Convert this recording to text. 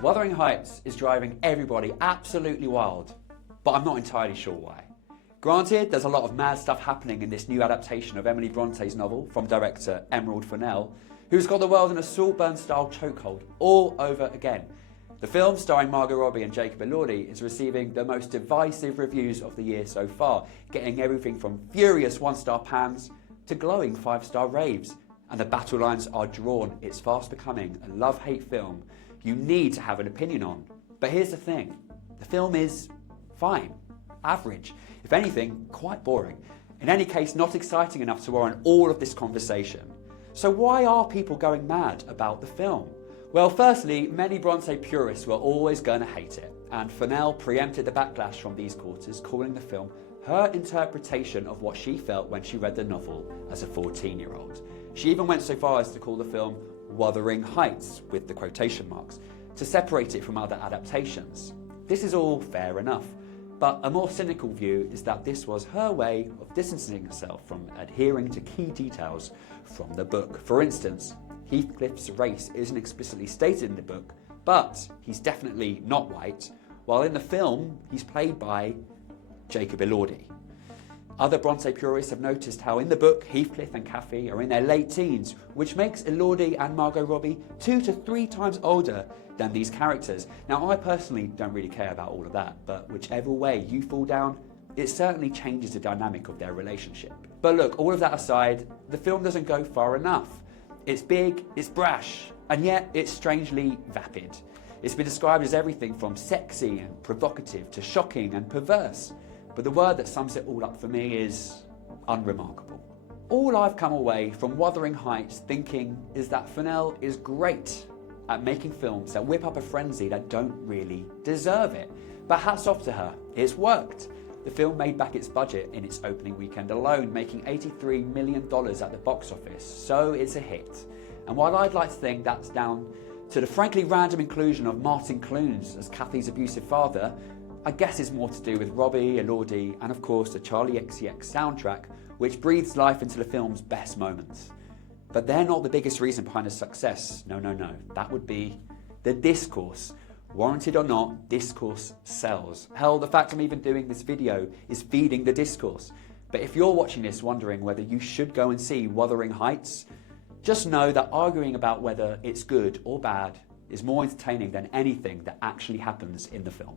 Wuthering Heights is driving everybody absolutely wild, but I'm not entirely sure why. Granted, there's a lot of mad stuff happening in this new adaptation of Emily Bronte's novel from director Emerald Fennell, who's got the world in a Saltburn-style chokehold all over again. The film, starring Margot Robbie and Jacob Elordi, is receiving the most divisive reviews of the year so far, getting everything from furious one-star pans to glowing five-star raves. And the battle lines are drawn. It's fast becoming a love-hate film you need to have an opinion on. But here's the thing, the film is fine, average, if anything, quite boring. In any case, not exciting enough to warrant all of this conversation. So why are people going mad about the film? Well, firstly, many Bronte purists were always going to hate it, and Fennell preempted the backlash from these quarters, calling the film her interpretation of what she felt when she read the novel as a 14-year-old. She even went so far as to call the film Wuthering Heights, with the quotation marks, to separate it from other adaptations. This is all fair enough, but a more cynical view is that this was her way of distancing herself from adhering to key details from the book. For instance, Heathcliff's race isn't explicitly stated in the book, but he's definitely not white, while in the film he's played by Jacob Elordi. Other Bronte purists have noticed how in the book Heathcliff and Cathy are in their late teens, which makes Elordi and Margot Robbie 2 to 3 times older than these characters. Now, I personally don't really care about all of that, but whichever way you fall down, it certainly changes the dynamic of their relationship. But look, all of that aside, the film doesn't go far enough. It's big, it's brash, and yet it's strangely vapid. It's been described as everything from sexy and provocative to shocking and perverse. But the word that sums it all up for me is unremarkable. All I've come away from Wuthering Heights thinking is that Fennell is great at making films that whip up a frenzy that don't really deserve it. But hats off to her, it's worked. The film made back its budget in its opening weekend alone, making $83 million at the box office, so it's a hit. And while I'd like to think that's down to the frankly random inclusion of Martin Clunes as Cathy's abusive father, I guess it's more to do with Robbie, Elordi, and of course the Charlie XCX soundtrack, which breathes life into the film's best moments. But they're not the biggest reason behind the success. No. That would be the discourse. Warranted or not, discourse sells. Hell, the fact I'm even doing this video is feeding the discourse. But if you're watching this wondering whether you should go and see Wuthering Heights, just know that arguing about whether it's good or bad is more entertaining than anything that actually happens in the film.